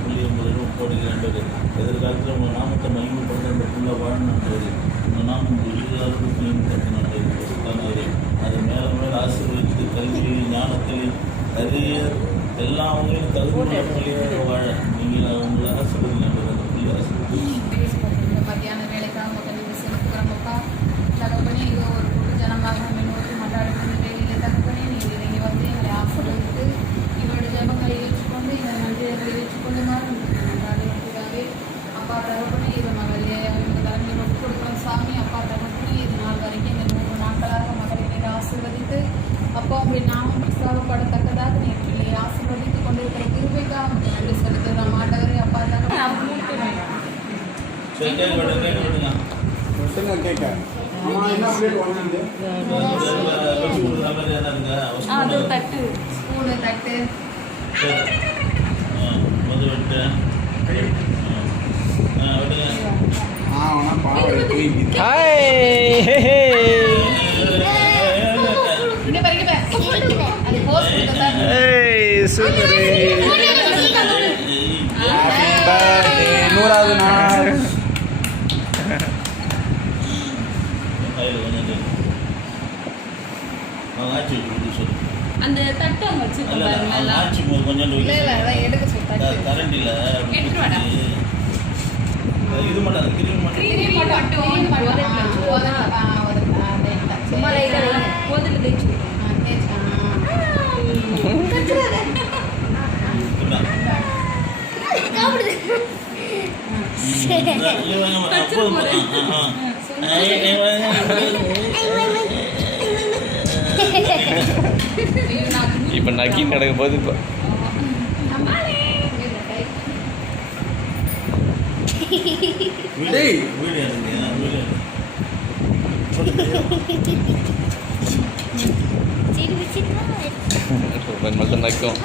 புள்ளியம்பது போடுகிறாண்டவர் எதிர்காலத்தில் உங்கள் நாமத்தை மகிமைப்படுத்த அந்த புள்ள வாழணுன்றவர் உங்கள் நாமம் எதிர்காலத்தையும் கட்டினாண்டவர் அது மேலே மேலே ஆசீர்வதித்து கல்வியிலும் ஞானத்திலையும் நிறைய எல்லா அவங்களையும் தகுதியாக வாழ நீங்கள் அவங்களை ஆசீர்வதினாண்டவர் அந்த புள்ளி ஆசீர்வதி மத்தியான வேலைக்காக முதலில் செலுத்துகிறோம்ப்பா தகப்பனே இது ஒரு கூட்டு ஜனமாக நம்ம நோக்கி மன்றாடுகிற வேலையில் தகப்பனே நீங்கள் இங்கே வந்து எங்களை ஆசீர்வதித்து இவருடைய ஜபங்களை ஏற்றுக்கொண்டு இந்த மனிதர்களை ஏற்றுக்கொண்டு மன்றாடுவதற்காகவே அப்பா தகப்பனே இது மகளே இந்த தலைமையை ஒப்புக் கொடுக்குறோம் சாமி அப்பா தகப்பனே இது நாள் வரைக்கும் இந்த 3 நாட்களாக மகளை நீங்க ஆசீர்வதித்து அப்பா உங்களுடைய நாமம் பிரஸ்தாபப்படத்தக்கதாக நீங்கள் ஆசீர்வதித்து கொண்டிருக்கிற கிருபைக்காக நன்றி செலுத்துகிறோம் ஆண்டவரே அப்பா தகப்பனே அது தட்டு ஸ்பூனு தட்டு நூறாவது நாள் அந்த தட்டு அங்க வச்சிருக்கோம் ஆச்சு கொஞ்சம் எடுக்க சொல்லிட்டாங்க கரண்டில் இது மட்டும் கிரீம் சும்மா போதில் தேய்ச்சி இப்போ நக்கி நடக்க போது இப்போ மட்டும் நக்கும்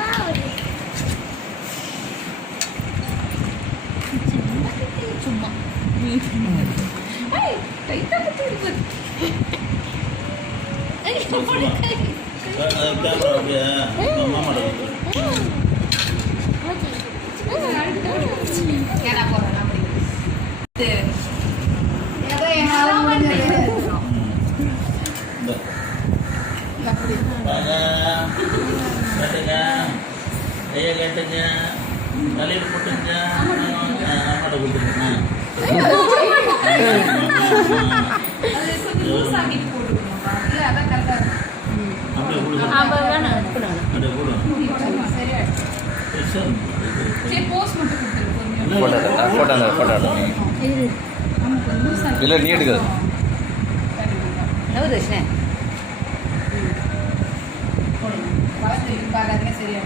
சும்மா கேட்டுங்க தலையில் போட்டுங்க அம்மாட்ட கொடுத்துருங்க அப்படியே போட்டோ இல்லை நீ எடுக்காது சரியா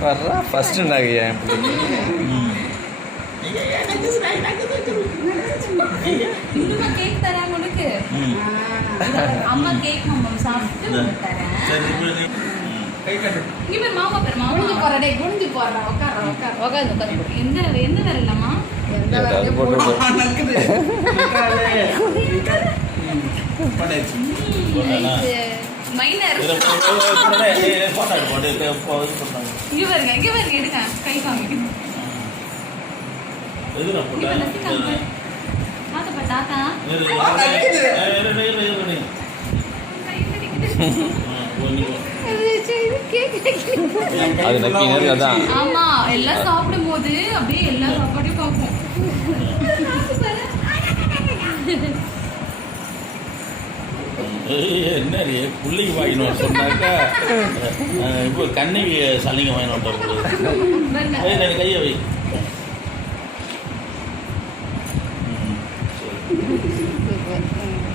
வர்றா ஃபஸ்ட்டு நகையா என் கேக் தரேன் உனக்கு அம்மா கேக் மாமா சாப்பிட்டு தரேன் இவன் மாமா பேர் மாமா குனிஞ்சு போறா உட்காரு எந்த எந்த வேற இல்லம்மா மைனர் இங்க பாருங்க எடுங்க கை காமிக்க தாத்தா அது நக்கி அதான் ஆமா எல்லாம் சாப்பிடும் போது அப்படியே எல்லா சாப்பாடையும் பார்ப்போம் என்ன பிள்ளைக்கு வாங்கினோம் சொன்னாக்கா இப்போ கண்ணகி சல்லிங்க வாங்கினோம் கையை வை